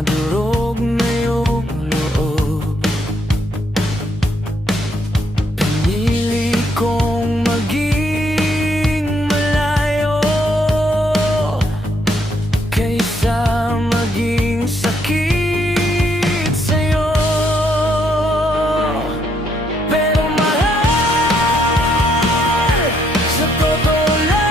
nadurog na iyong loob. Pinili kong maging malayo kaysa maging sakit sa'yo. Pero mahal, sa totoo lang,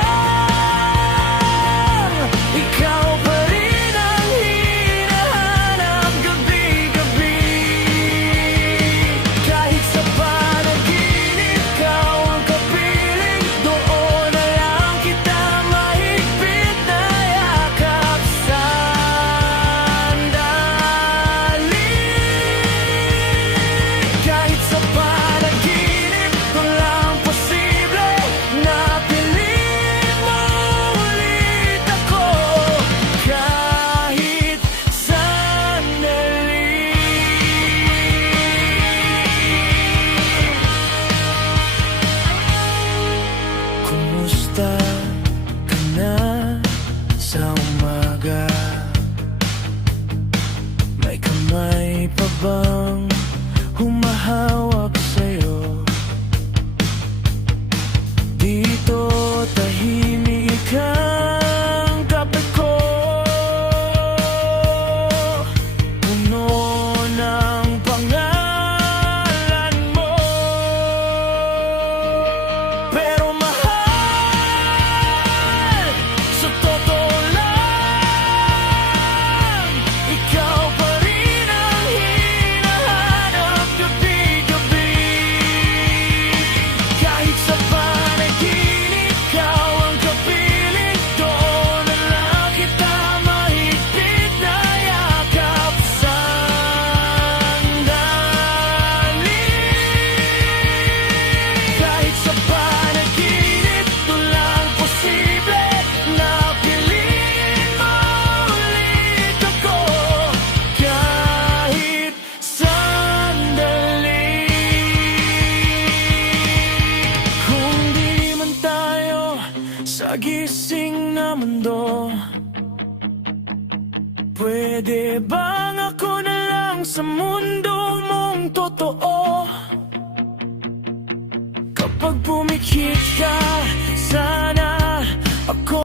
ikaw pa rin ang hinahanap gabi-gabi. Kahit sa panaginip, ikaw ang kapiling, doon na lang kita mahigpit na yakap. Sandali, kahit sa panaginip, walang posible na piliin mo ulit ako. Kahit sandali. Kumusta ka na sa umaga? May kamay pa bang humahawak sa'yo? Dito tahimik ang kape ko, puno ng pangalan mo. Pero mahal, sa totoo lang, ikaw pa rin ang hinahanap gabi-gabi. Kahit sa panaginip, ikaw ang kapiling, doon na lang kita mahigpit na yakap. Sandali, kahit sa panaginip, walang posible na piliin mo ulit ako. Kahit sandali. Kung di man tayo sa gising na mundo, pwede bang ako na lang sa mundo mong totoo? Kapag pumikit ka